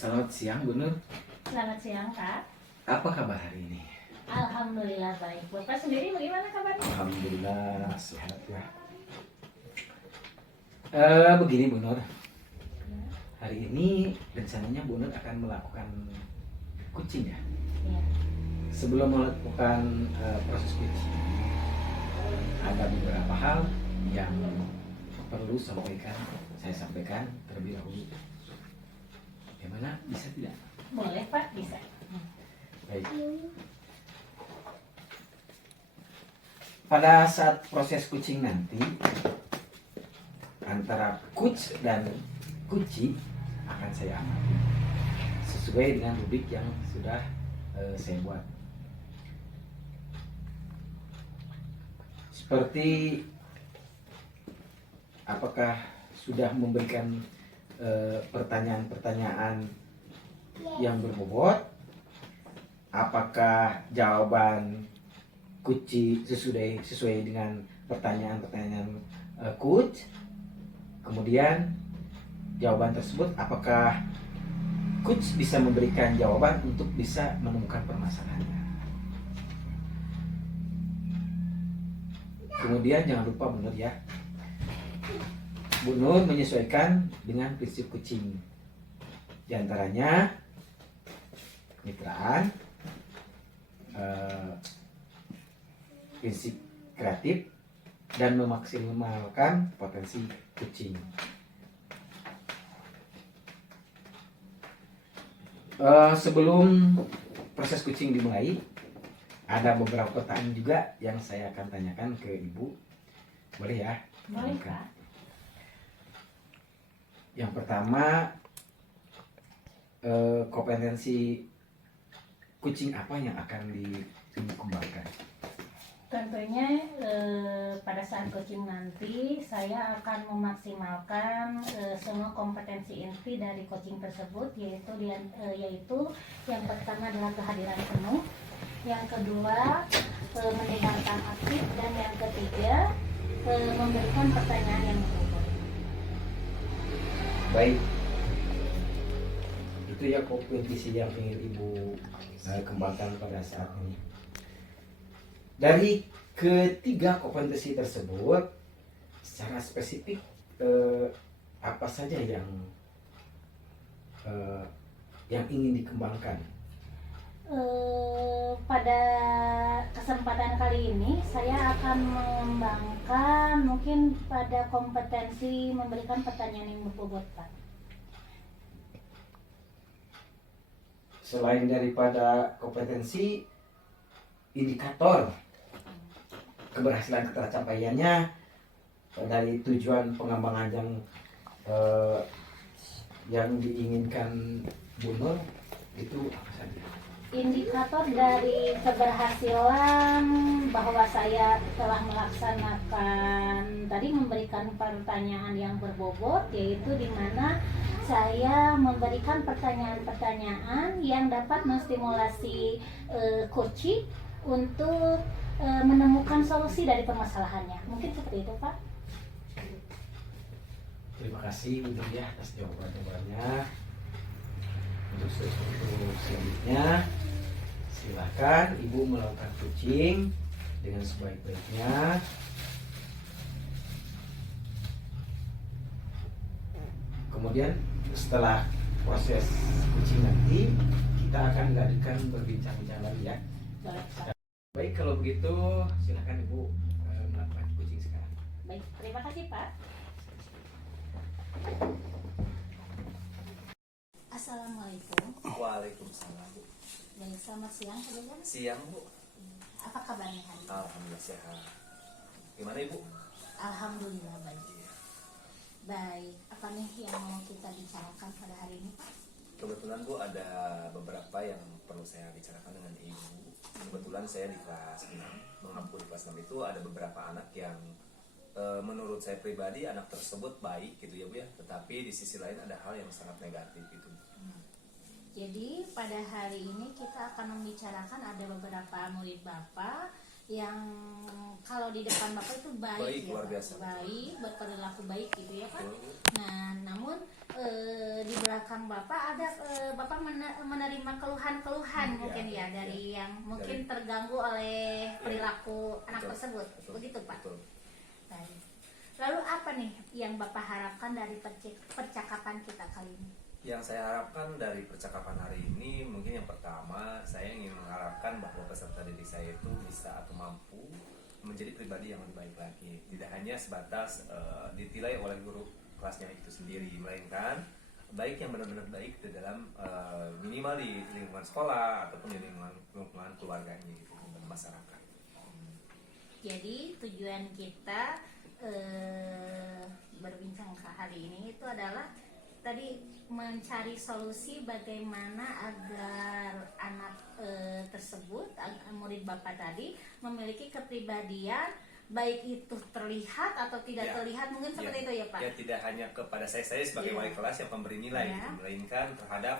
Selamat siang, Bu Nur. Selamat siang, Kak. Apa kabar hari ini? Alhamdulillah baik. Bapak sendiri bagaimana kabarnya? Alhamdulillah sehat ya. Begini Bu Nur, hari ini rencananya Bu Nur akan melakukan kucing ya. Iya. Sebelum melakukan proses kucing, ada beberapa hal yang perlu saya sampaikan terlebih dahulu. Bagaimana? Bisa tidak? Boleh, Pak, bisa. Baik. Pada saat proses kucing nanti, antara kuc dan kuci akan saya amati sesuai dengan rubrik yang sudah saya buat. Seperti apakah sudah memberikan pertanyaan-pertanyaan yang berbobot, apakah jawaban kuci sesuai dengan pertanyaan-pertanyaan coach, kemudian jawaban tersebut apakah coach bisa memberikan jawaban untuk bisa menemukan permasalahannya. Kemudian jangan lupa Bu Nur ya, Bu Nur menyesuaikan dengan prinsip kucing. Di antaranya kemitraan, prinsip kreatif, dan memaksimalkan potensi kucing. Sebelum proses kucing dimulai, ada beberapa pertanyaan juga yang saya akan tanyakan ke Ibu. Boleh ya? Boleh, Pak. Yang pertama, kompetensi kucing apa yang akan dikembangkan? Tentunya pada saat coaching nanti saya akan memaksimalkan semua kompetensi inti dari coaching tersebut, yaitu yang pertama adalah kehadiran penuh, yang kedua mendengarkan aktif, dan yang ketiga memberikan pertanyaan yang berbobot. Baik, itu ya kompetensi yang ingin Ibu kembangkan pada saat ini. Dari ketiga kompetensi tersebut, secara spesifik apa saja yang ingin dikembangkan? Pada kesempatan kali ini saya akan mengembangkan mungkin pada kompetensi memberikan pertanyaan yang berbobot, Pak. Selain daripada kompetensi, indikator keberhasilan tercapaiannya dari tujuan pengembangan yang diinginkan Bu Nur itu apa saja? Indikator dari keberhasilan bahwa saya telah melaksanakan tadi memberikan pertanyaan yang berbobot, yaitu di mana saya memberikan pertanyaan-pertanyaan yang dapat menstimulasi coaching untuk menemukan solusi dari permasalahannya. Mungkin seperti itu, Pak. Terima kasih Bu Nur ya atas jawabannya. Untuk selanjutnya, silakan Ibu melakukan coaching dengan sebaik-baiknya. Kemudian setelah proses coaching nanti, kita akan lanjutkan berbincang-bincang lagi ya. Baik, kalau begitu silakan Ibu melakukan coaching sekarang. Baik, terima kasih, Pak. Assalamualaikum. Waalaikumsalam, Bu. Baik, selamat siang, teman-teman. Siang, Bu. Apa kabarnya hari ini? Alhamdulillah sehat. Gimana, Ibu? Alhamdulillah baik. Iya. Baik, apa nih yang mau kita bicarakan pada hari ini, Pak? Kebetulan, Bu, ada beberapa yang perlu saya bicarakan dengan Ibu. Kebetulan saya di kelas 6, mengampu di kelas 6 itu ada beberapa anak yang menurut saya pribadi anak tersebut baik gitu ya, Bu ya. Tetapi di sisi lain ada hal yang sangat negatif gitu. Jadi pada hari ini kita akan membicarakan ada beberapa murid Bapak yang kalau di depan Bapak itu baik, Baik, ya luar Pak? biasa. Baik, berperilaku baik gitu ya Pak. Betul. Nah, namun di belakang Bapak ada Bapak menerima keluhan-keluhan Ya, mungkin ya, ya. dari yang mungkin terganggu oleh perilaku anak Betul, tersebut. betul, Begitu Pak. betul. Baik. Lalu apa nih yang Bapak harapkan dari percakapan kita kali ini? Yang saya harapkan dari percakapan hari ini, mungkin yang pertama saya ingin mengharapkan bahwa peserta didik saya itu bisa atau mampu menjadi pribadi yang lebih baik lagi. Tidak hanya sebatas ditilai oleh guru kelasnya itu sendiri, melainkan baik yang benar-benar baik di dalam minimal di lingkungan sekolah ataupun di lingkungan keluarganya gitu, dan masyarakat. Jadi tujuan kita berbincang hari ini itu adalah tadi mencari solusi bagaimana agar anak tersebut, murid Bapak tadi memiliki kepribadian baik itu terlihat atau tidak Ya. terlihat, mungkin seperti itu ya Pak. Ya, tidak hanya kepada saya sebagai Ya. wali kelas yang pemberi nilai, Ya. gitu, melainkan terhadap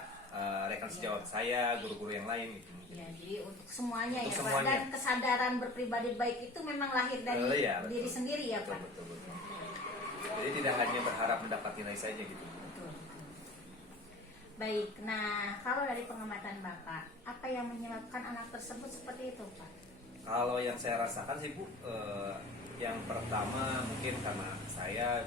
rekan sejawat saya, guru-guru yang lain gitu mungkin. Ya, jadi untuk semuanya Untuk ya Pak. semuanya. Dan kesadaran berpribadi baik itu memang lahir dari Ya, betul. diri sendiri ya Betul, Pak. betul, betul. Jadi tidak hanya berharap mendapat nilai saja gitu. Betul. Baik, nah kalau dari pengamatan Bapak, apa yang menyebabkan anak tersebut seperti itu Pak? Kalau yang saya rasakan sih Bu, yang pertama mungkin karena saya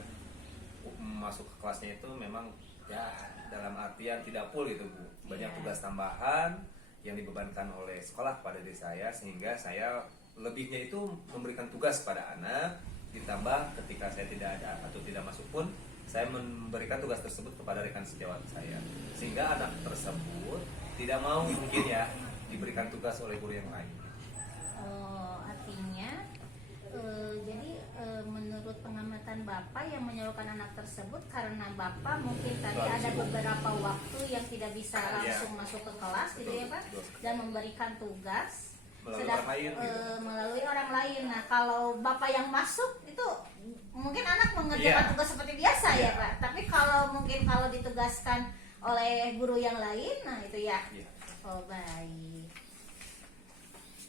masuk ke kelasnya itu memang ya dalam artian tidak full gitu Bu. Banyak Iya. tugas tambahan yang dibebankan oleh sekolah kepada diri saya, sehingga saya lebihnya itu memberikan tugas pada anak, ditambah ketika saya tidak ada atau tidak masuk pun saya memberikan tugas tersebut kepada rekan sejawat saya, sehingga anak tersebut tidak mau mungkin ya diberikan tugas oleh guru yang lain. Artinya jadi menurut pengamatan Bapak yang menyuruhkan anak tersebut karena Bapak mungkin tadi Lagi ada sibuk. beberapa waktu yang tidak bisa Iya. langsung masuk ke kelas gitu Betul, ya Pak, betul. dan memberikan tugas Melalui orang lain, gitu. melalui orang lain. Nah kalau Bapak yang masuk itu mungkin anak mengerjakan Iya. tugas seperti biasa ya Iya. Pak, tapi kalau ditugaskan oleh guru yang lain, nah itu ya. Iya. Oh baik.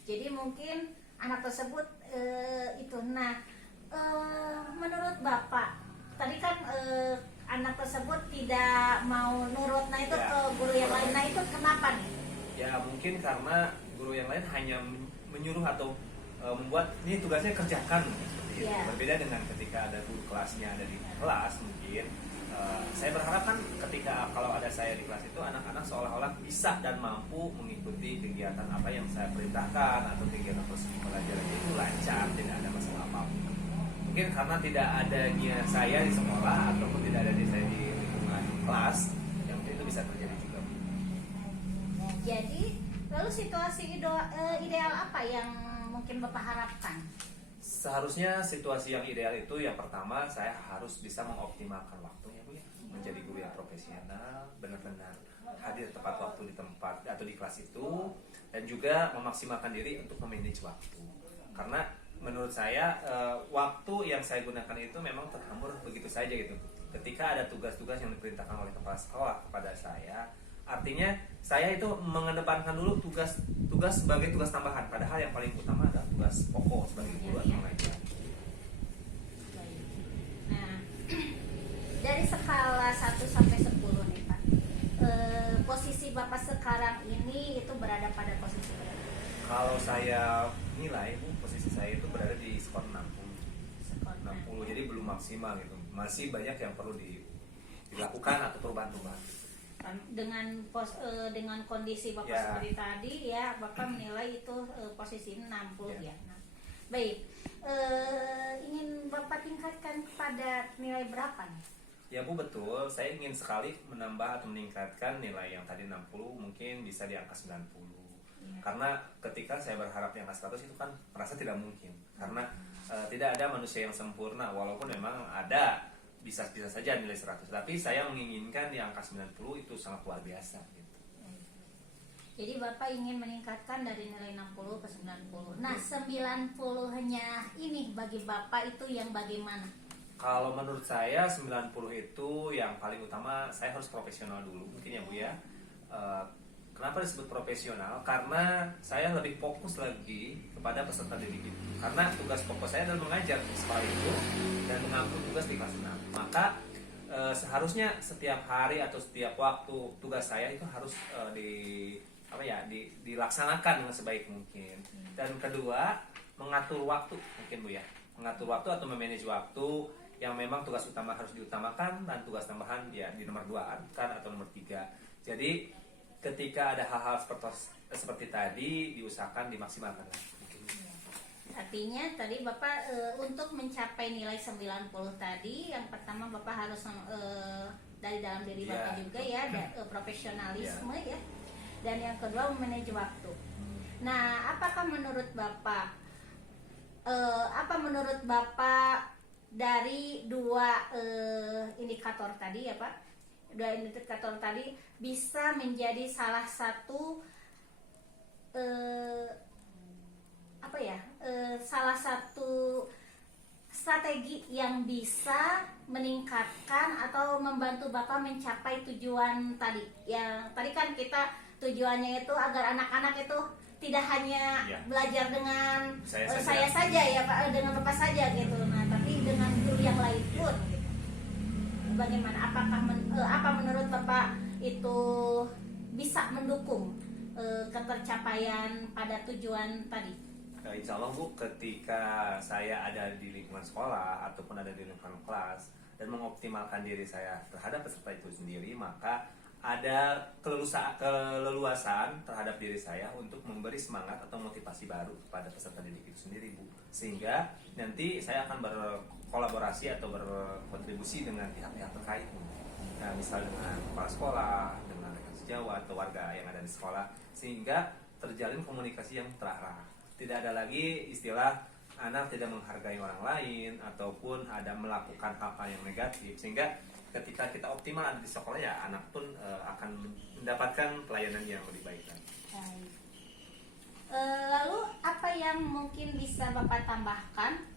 Jadi mungkin anak tersebut itu. Nah, menurut Bapak, tadi kan anak tersebut tidak mau nurut. Nah itu Ya. ke guru yang lain. Nah itu kenapa nih? Ya mungkin karena guru yang lain hanya menyuruh atau membuat ini tugasnya kerjakan seperti itu. Ya. Berbeda dengan ketika ada guru kelasnya ada di kelas mungkin saya berharap kan ketika kalau ada saya di kelas itu anak-anak seolah-olah bisa dan mampu mengikuti kegiatan apa yang saya perintahkan atau kegiatan pelajaran itu lancar, tidak ada masalah apapun. Mungkin karena tidak adanya saya di sekolah ataupun tidak ada di saya di lingkungan kelas yang itu bisa terjadi juga. Jadi, lalu situasi ideal apa yang mungkin Bapak harapkan? Seharusnya situasi yang ideal itu yang pertama saya harus bisa mengoptimalkan waktunya Bu ya, menjadi guru yang profesional, benar-benar hadir tepat waktu di tempat atau di kelas itu, dan juga memaksimalkan diri untuk memanage waktu. Karena menurut saya waktu yang saya gunakan itu memang terhambur begitu saja gitu. Ketika ada tugas-tugas yang diperintahkan oleh kepala sekolah kepada saya, artinya saya itu mengedepankan dulu tugas sebagai tugas tambahan, padahal yang paling utama adalah tugas pokok sebagai guru atau mengajar. Baik. Nah, dari skala 1 sampai 10 nih Pak, posisi Bapak sekarang ini itu berada pada posisi berapa? Kalau saya nilai, posisi saya itu berada di skor 60. Skor 60, jadi belum maksimal gitu. Masih banyak yang perlu dilakukan atau perubahan-perubahan. Dengan kondisi Bapak Ya. seperti tadi ya, Bapak menilai itu posisi 60 Ya. ya. Nah, baik. Ingin Bapak tingkatkan pada nilai berapa nih? Ya Bu, betul, saya ingin sekali menambah atau meningkatkan nilai yang tadi 60 mungkin bisa di angka 90. Ya. Karena ketika saya berharap di angka 100 itu kan merasa tidak mungkin. Karena tidak ada manusia yang sempurna, walaupun memang ada bisa saja nilai 100, tapi saya menginginkan di angka 90 itu sangat luar biasa gitu. Jadi Bapak ingin meningkatkan dari nilai 60 ke 90. Nah, 90-nya ini bagi Bapak itu yang bagaimana? Kalau menurut saya 90 itu yang paling utama saya harus profesional dulu mungkin ya Bu ya. Kenapa disebut profesional? Karena saya lebih fokus lagi kepada peserta didik itu. Karena tugas pokok saya adalah mengajar di sekolah itu dan mengambil tugas di kelas 6. Maka seharusnya setiap hari atau setiap waktu tugas saya itu harus dilaksanakan dengan sebaik mungkin. Dan kedua, mengatur waktu mungkin Bu ya. Mengatur waktu atau memanage waktu yang memang tugas utama harus diutamakan dan tugas tambahan ya di nomor 2 kan atau nomor 3. Jadi ketika ada hal-hal seperti tadi diusahakan dimaksimalkan. Artinya tadi Bapak untuk mencapai nilai 90 tadi, yang pertama Bapak harus dari dalam diri Bapak juga ya, profesionalisme ya. Dan yang kedua memanage waktu. Nah, apakah menurut Bapak dari dua indikator tadi ya Pak, dua indikator tadi bisa menjadi salah satu salah satu strategi yang bisa meningkatkan atau membantu Bapak mencapai tujuan tadi. Yang tadi kan kita tujuannya itu agar anak-anak itu tidak hanya belajar dengan saya saja ya Pak, dengan Bapak saja gitu. Nah, tapi dengan guru yang lain pun gitu. Bagaimana? Apa menurut Bapak itu bisa mendukung ketercapaian pada tujuan tadi? Insya Allah Bu, ketika saya ada di lingkungan sekolah ataupun ada di lingkungan kelas dan mengoptimalkan diri saya terhadap peserta itu sendiri, maka ada keleluasaan terhadap diri saya untuk memberi semangat atau motivasi baru kepada peserta didik itu sendiri Bu. Sehingga nanti saya akan berkolaborasi atau berkontribusi dengan pihak-pihak terkait Bu. Nah, misal dengan kepala sekolah, dengan rekan sejawat atau warga yang ada di sekolah, sehingga terjalin komunikasi yang terarah. Tidak ada lagi istilah anak tidak menghargai orang lain ataupun ada melakukan hal-hal yang negatif, sehingga ketika kita optimal di sekolah ya anak pun akan mendapatkan pelayanan yang lebih baik. Lalu apa yang mungkin bisa Bapak tambahkan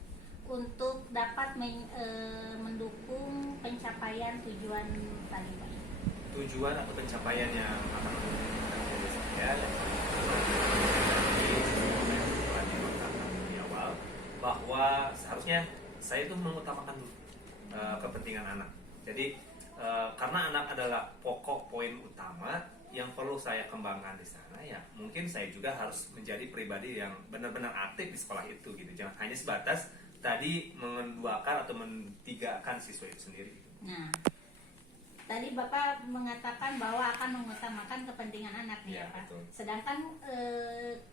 untuk dapat mendukung pencapaian tujuan tadi Pak? Tujuan atau pencapaian yang akan mendukung saya bahwa seharusnya saya itu mengutamakan kepentingan anak. Jadi karena anak adalah pokok poin utama yang perlu saya kembangkan di sana, ya mungkin saya juga harus menjadi pribadi yang benar-benar aktif di sekolah itu gitu. Jangan hanya sebatas tadi menduakan atau mentigakan siswa itu sendiri. Nah, tadi Bapak mengatakan bahwa akan mengutamakan kepentingan anak nih ya Pak. Betul. Sedangkan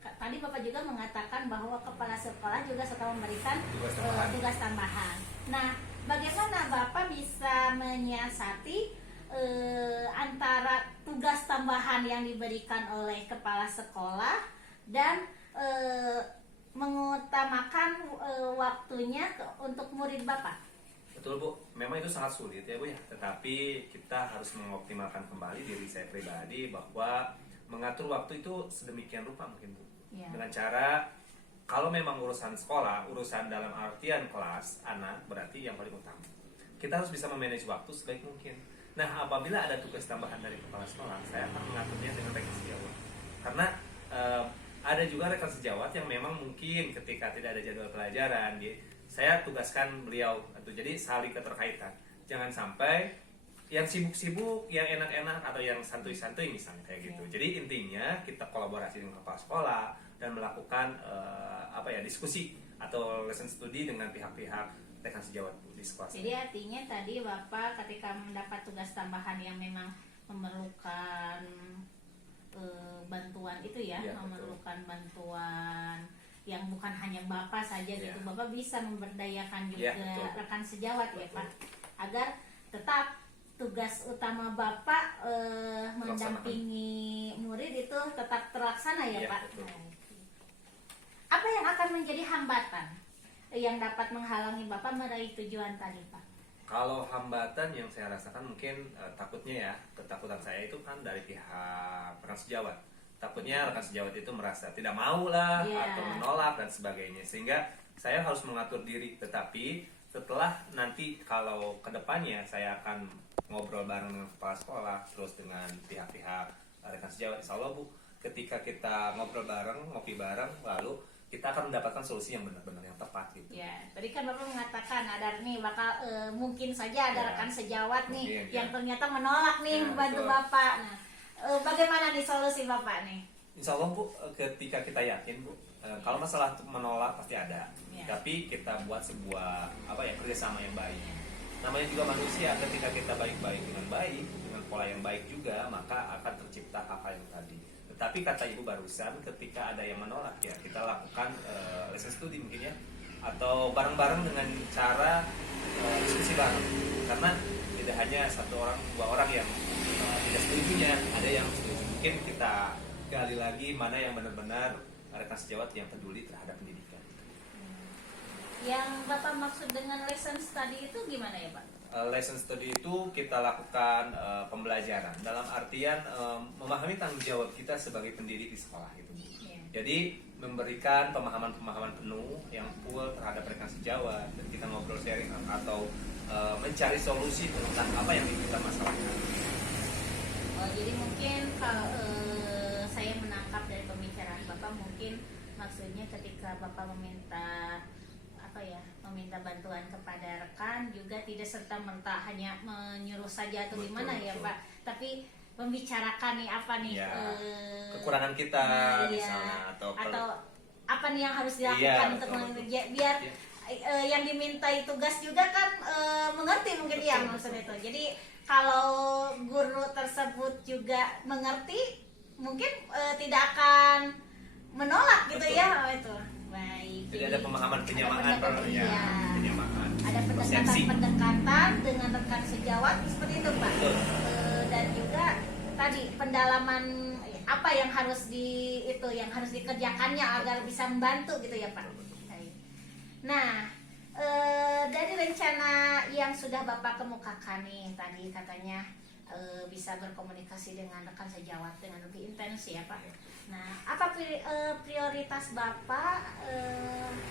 tadi Bapak juga mengatakan bahwa kepala sekolah juga suka memberikan tugas tambahan. Nah, bagaimana Bapak bisa menyiasati antara tugas tambahan yang diberikan oleh kepala sekolah dan mengutamakan waktunya untuk murid Bapak? Betul Bu, memang itu sangat sulit ya Bu ya. Tetapi kita harus mengoptimalkan kembali diri saya pribadi bahwa mengatur waktu itu sedemikian rupa mungkin Bu. Dengan cara kalau memang urusan sekolah, urusan dalam artian kelas anak berarti yang paling utama. Kita harus bisa memanage waktu sebaik mungkin. Nah, apabila ada tugas tambahan dari kepala sekolah, saya akan mengaturnya dengan rekan sejawat. Karena ada juga rekan sejawat yang memang mungkin ketika tidak ada jadwal pelajaran, saya tugaskan beliau, jadi saling keterkaitan. Jangan sampai yang sibuk-sibuk, yang enak-enak atau yang santuy-santuy misalnya kayak gitu. Jadi intinya kita kolaborasi dengan kepala sekolah dan melakukan diskusi atau lesson study dengan pihak-pihak rekan sejawat di sekolah. Jadi artinya tadi Bapak ketika mendapat tugas tambahan yang memang memerlukan bantuan itu ya, memerlukan bantuan yang bukan hanya Bapak saja gitu, Bapak bisa memberdayakan juga rekan sejawat ya Pak, agar tetap tugas utama Bapak mendampingi murid itu tetap terlaksana ya Pak. Betul. Apa yang akan menjadi hambatan yang dapat menghalangi Bapak meraih tujuan tadi Pak? Kalau hambatan yang saya rasakan mungkin takutnya ya, ketakutan saya itu kan dari pihak rekan sejawat. Takutnya rekan sejawat itu merasa tidak mau lah atau menolak dan sebagainya, sehingga saya harus mengatur diri. Tetapi setelah nanti kalau kedepannya saya akan ngobrol bareng dengan kepala sekolah terus dengan pihak-pihak rekan sejawat. Insya Allah Bu, ketika kita ngobrol bareng, ngopi bareng, lalu kita akan mendapatkan solusi yang benar-benar yang tepat gitu. Ya, tadi kan Bapak mengatakan ada nih bakal mungkin saja ada Ya. rekan sejawat nih Mungkin, yang ya. ternyata menolak nih Ya, membantu betul. Bapak. Nah, bagaimana nih solusi Bapak nih? Insya Allah Bu, ketika kita yakin Bu, kalau masalah menolak pasti ada, Ya. tapi kita buat sebuah kerjasama yang baik. Namanya juga manusia, ketika kita baik-baik dengan baik, dengan pola yang baik juga, maka akan tercipta apa yang tadi. Tetapi kata Ibu barusan, ketika ada yang menolak ya kita lakukan lesson studi mungkin ya, atau bareng-bareng dengan cara diskusi bareng. Karena tidak hanya satu orang, dua orang yang tidak setujunya, ada yang setuju. Mungkin kita gali lagi mana yang benar-benar rekan sejawat yang peduli terhadap pendidikan. Yang Bapak maksud dengan lesson study itu gimana ya Pak? Lesson study itu kita lakukan pembelajaran dalam artian memahami tanggung jawab kita sebagai pendidik di sekolah gitu. Iya. Jadi memberikan pemahaman-pemahaman penuh yang full terhadap rekan sejawat dan kita ngobrol sharing atau mencari solusi tentang apa yang kita masalahkan. Oh, jadi mungkin kalau saya menangkap dari pembicaraan Bapak mungkin maksudnya ketika Bapak meminta meminta bantuan kepada rekan juga tidak serta merta hanya menyuruh saja atau Betul, gimana ya betul. Pak, tapi membicarakan nih apa nih Ya, kekurangan kita iya. misalnya atau apa nih yang harus dilakukan Iya, untuk betul, betul. biar Iya. yang dimintai tugas juga kan mengerti mungkin Betul, ya betul. maksud itu. Jadi kalau guru tersebut juga mengerti mungkin tidak akan menolak gitu Betul. ya. Oh, itu baik. jadi ada pemahaman penyamaan iya. penyamaan. Ada persepsi. pendekatan dengan rekan sejawat seperti itu Pak. Betul. Dan juga tadi pendalaman apa yang harus yang harus dikerjakannya agar bisa membantu gitu ya Pak. Baik. Nah, dari rencana yang sudah Bapak kemukakan nih tadi katanya bisa berkomunikasi dengan rekan sejawat dengan lebih intens ya Pak. Nah, apa prioritas Bapak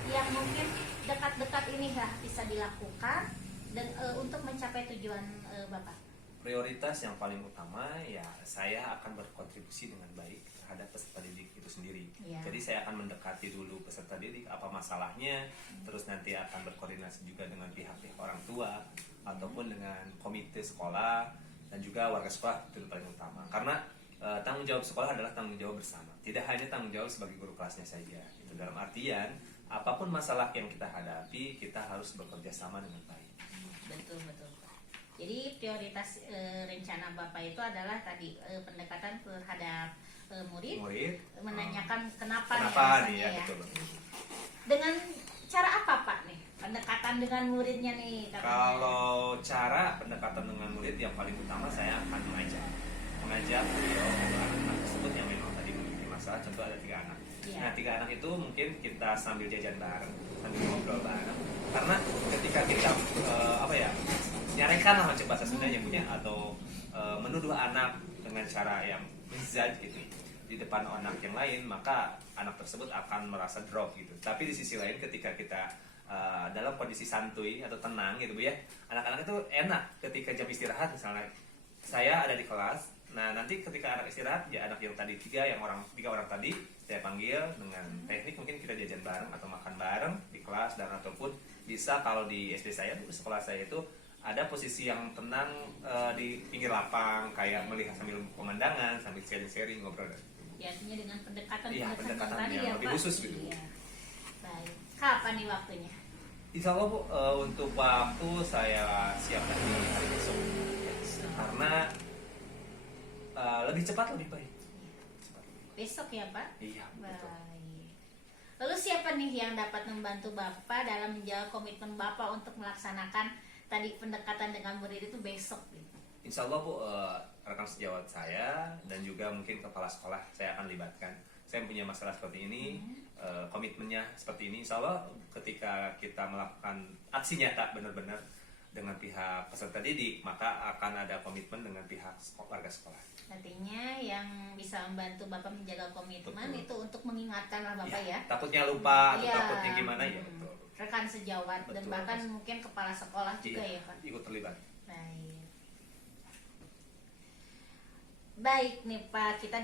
yang mungkin dekat-dekat ini ya bisa dilakukan dan untuk mencapai tujuan Bapak? Prioritas yang paling utama ya saya akan berkontribusi dengan baik terhadap peserta didik itu sendiri. Ya. Jadi saya akan mendekati dulu peserta didik apa masalahnya, terus nanti akan berkoordinasi juga dengan pihak-pihak orang tua ataupun dengan komite sekolah dan juga warga sekolah, itu paling utama. Karena tanggung jawab sekolah adalah tanggung jawab bersama. Tidak hanya tanggung jawab sebagai guru kelasnya saja. Itu dalam artian apapun masalah yang kita hadapi, kita harus bekerja sama dengan baik. Betul Pak. Jadi prioritas rencana Bapak itu adalah tadi pendekatan terhadap murid, menanyakan kenapa nih ya, ya. betul. Dengan cara apa Pak nih pendekatan dengan muridnya nih? Kalau cara pendekatan dengan murid yang paling utama saya akan mengajak beliau atau anak-anak tersebut yang memang tadi memiliki masalah. Contoh ada 3 anak. Iya. Nah 3 anak itu mungkin kita sambil jajan bareng, sambil ngobrol bareng. Karena ketika kita nyarekan lah macam bahasa Sundanya punya atau menuduh anak dengan cara yang menjudge gitu di depan anak yang lain, maka anak tersebut akan merasa drop gitu. Tapi di sisi lain ketika kita dalam kondisi santuy atau tenang gitu Bu ya, anak-anak itu enak ketika jam istirahat misalnya saya ada di kelas. Nah nanti ketika anak istirahat ya anak yang tadi 3 orang tadi saya panggil dengan teknik mungkin kita jajan bareng atau makan bareng di kelas, dan ataupun bisa kalau di SD saya tuh sekolah saya itu ada posisi yang tenang di pinggir lapang kayak melihat sambil pemandangan sambil sharing-sharing ngobrol. Ya, artinya dengan pendekatan Pendekatan tadi yang ya lebih Pak. khusus gitu. Iya. Baik. Kapan nih waktunya? Insya Allah Bu, untuk waktu saya siapkan di hari besok karena lebih cepat lebih baik. Besok ya Pak? Iya betul. Baik. Lalu siapa nih yang dapat membantu Bapak dalam menjaga komitmen Bapak untuk melaksanakan tadi pendekatan dengan murid itu besok? Insya Allah Bu, rekan sejawat saya dan juga mungkin kepala sekolah saya akan libatkan. Saya punya masalah seperti ini, komitmennya seperti ini. Insya Allah ketika kita melakukan aksi nyata benar-benar dengan pihak peserta didik, maka akan ada komitmen dengan pihak warga sekolah. Artinya yang bisa membantu Bapak menjaga komitmen Betul. itu untuk mengingatkan lah Bapak ya. Takutnya lupa atau Iya. takutnya gimana ya betul. Rekan sejawat dan Betul. bahkan mungkin kepala sekolah juga ya Pak. Ikut terlibat. Baik. Baik nih Pak, kita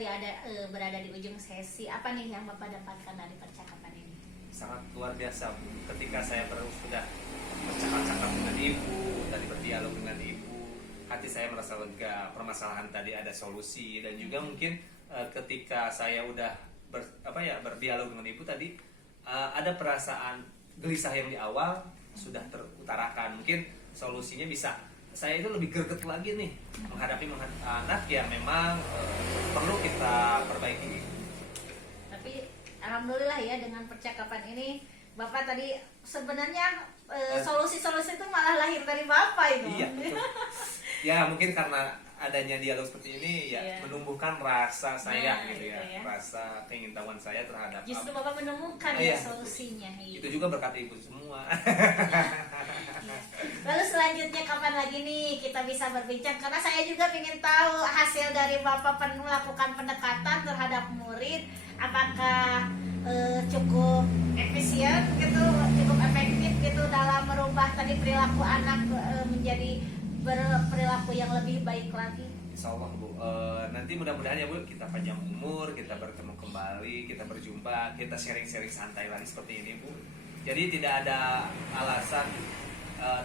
berada di ujung sesi. Apa nih yang Bapak dapatkan dari percakapan ini? Sangat luar biasa Bu. Ketika saya sudah bercakap-cakap dengan Ibu, tadi berdialog dengan Ibu, hati saya merasa lega. Permasalahan tadi ada solusi, dan juga mungkin ketika saya udah berdialog dengan Ibu tadi, ada perasaan gelisah yang di awal sudah terutarakan. Mungkin solusinya bisa, saya itu lebih greget lagi nih menghadapi anak yang memang perlu kita perbaiki. Tapi alhamdulillah ya, dengan percakapan ini Bapak tadi sebenarnya solusi-solusi itu malah lahir dari Bapak itu. Iya, betul. Ya mungkin karena adanya dialog seperti ini ya, Iya. menumbuhkan rasa sayang Nah, gitu ya, gitu ya. rasa keingintahuan saya terhadap Justru Bapak menemukan Iya. ya solusinya. itu juga berkat Ibu semua. Lalu selanjutnya kapan lagi nih kita bisa berbincang? Karena saya juga ingin tahu hasil dari Bapak melakukan pendekatan terhadap murid, apakah cukup efisien gitu, cukup efektif gitu dalam merubah tadi perilaku anak menjadi berperilaku yang lebih baik lagi. Insya Allah Bu, nanti mudah-mudahan ya Bu, kita panjang umur, kita bertemu kembali, kita berjumpa, kita sharing-sharing santai lagi seperti ini Bu. Jadi tidak ada alasan,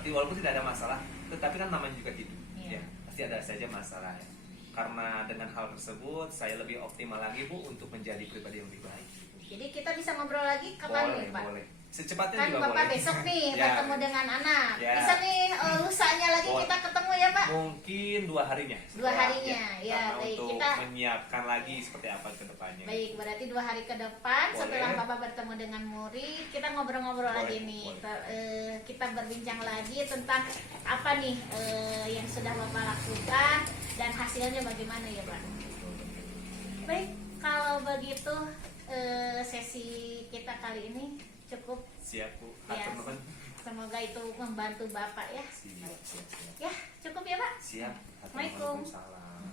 walaupun tidak ada masalah, tetapi kan namanya juga hidup, Iya. ya pasti ada saja masalah ya. Karena dengan hal tersebut saya lebih optimal lagi Bu untuk menjadi pribadi yang lebih baik. Jadi kita bisa ngobrol lagi kapan nih Pak? Boleh. Secepatnya Kan juga Bapak boleh. besok nih Ya. bertemu dengan anak. Ya. Bisa nih lusanya lagi Boleh. kita ketemu ya Pak? Mungkin 2 harinya. Dua harinya, ya, Karena baik. untuk Kita- menyiapkan lagi seperti apa ke depannya. Baik, berarti 2 hari ke depan Boleh. setelah Bapak bertemu dengan murid, kita ngobrol-ngobrol Boleh, lagi nih. boleh. Kita berbincang lagi tentang apa nih yang sudah Bapak lakukan dan hasilnya bagaimana ya Pak. Baik, kalau begitu sesi kita kali ini cukup Siap Bu. ya. Atur nuhun. Semoga itu membantu Bapak ya. Siap. Ya, cukup ya Pak. Siap. Atur Assalamualaikum. nuhun. Salam.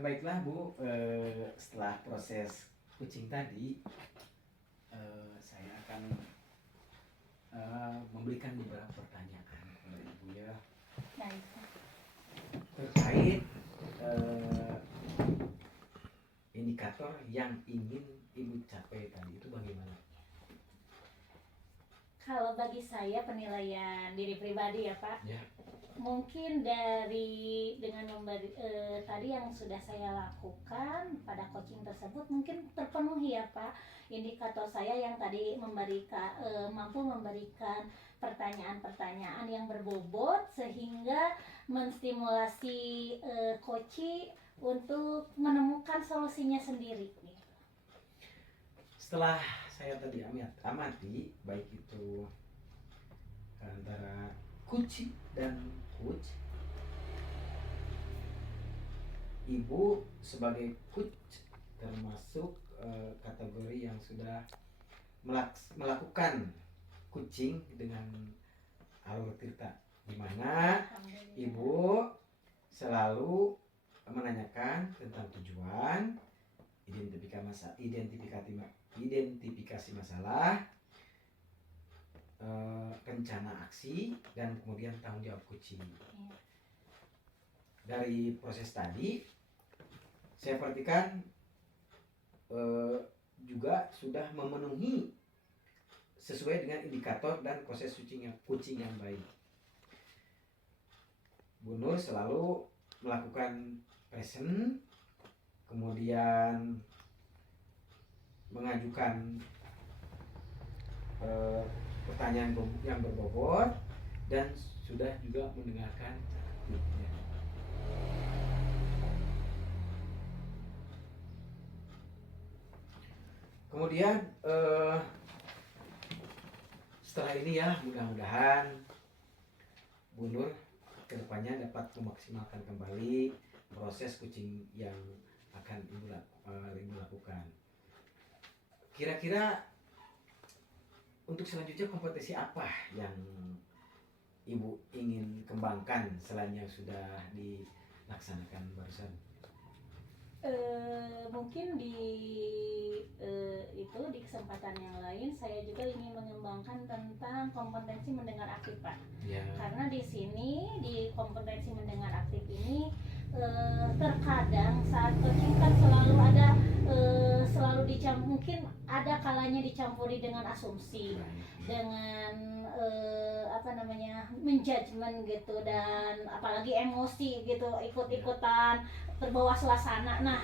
Baiklah Bu, setelah proses kucing tadi, saya akan memberikan beberapa pertanyaan kepada Ibu ya, Baik. terkait indikator yang ingin Ibu capai tadi itu bagaimana? Kalau bagi saya penilaian diri pribadi ya Pak, Ya, mungkin dengan memberi tadi yang sudah saya lakukan pada coaching tersebut mungkin terpenuhi ya Pak. Indikator saya yang tadi mampu memberikan pertanyaan-pertanyaan yang berbobot sehingga menstimulasi coach untuk menemukan solusinya sendiri. setelah saya tadi amati baik itu antara kucing dan coach, Ibu sebagai coach termasuk kategori yang sudah melakukan kucing dengan alur tirta, di mana Ibu selalu menanyakan tentang tujuan, identifikasi masalah, rencana aksi, dan kemudian tanggung jawab kucing. Dari proses tadi saya perhatikan juga sudah memenuhi sesuai dengan indikator dan proses kucing yang baik. Bu Nur selalu melakukan present, kemudian mengajukan pertanyaan yang berbobot, dan sudah juga mendengarkan feedback. Kemudian setelah ini ya, mudah-mudahan Bu Nur kedepannya dapat memaksimalkan kembali proses kucing yang akan Ibu lakukan. Kira-kira untuk selanjutnya kompetensi apa yang Ibu ingin kembangkan selain yang sudah dilaksanakan barusan? Mungkin di kesempatan yang lain saya juga ingin mengembangkan tentang kompetensi mendengar aktif, Pak. Ya. Karena di sini di kompetensi mendengar aktif ini terkadang saat coaching kan selalu ada mungkin ada kalanya dicampuri dengan asumsi, dengan menjudgment gitu, dan apalagi emosi gitu, ikut-ikutan terbawa suasana. Nah,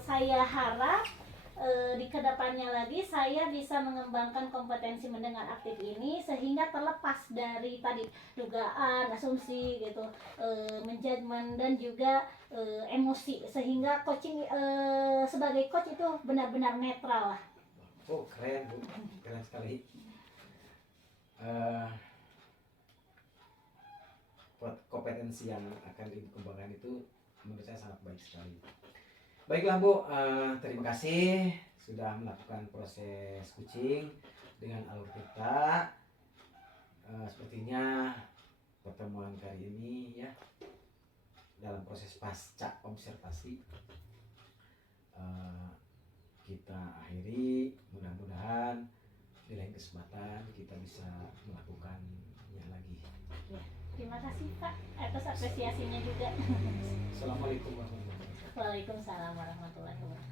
saya harap di kedepannya lagi saya bisa mengembangkan kompetensi mendengar aktif ini sehingga terlepas dari tadi dugaan, asumsi gitu, menjudgment dan juga emosi, sehingga coaching sebagai coach itu benar-benar netral lah. Oh, keren Bu, keren sekali. Kompetensi yang akan dikembangkan itu menurut saya sangat baik sekali. Baiklah Bu, terima kasih sudah melakukan proses coaching dengan alur kita. Sepertinya pertemuan kali ini ya dalam proses pasca observasi kita akhiri. Mudah-mudahan di lain kesempatan kita bisa melakukannya lagi. Ya, terima kasih Pak atas apresiasinya juga. Assalamualaikum warahmatullahi wabarakatuh. Waalaikumsalam warahmatullahi wabarakatuh.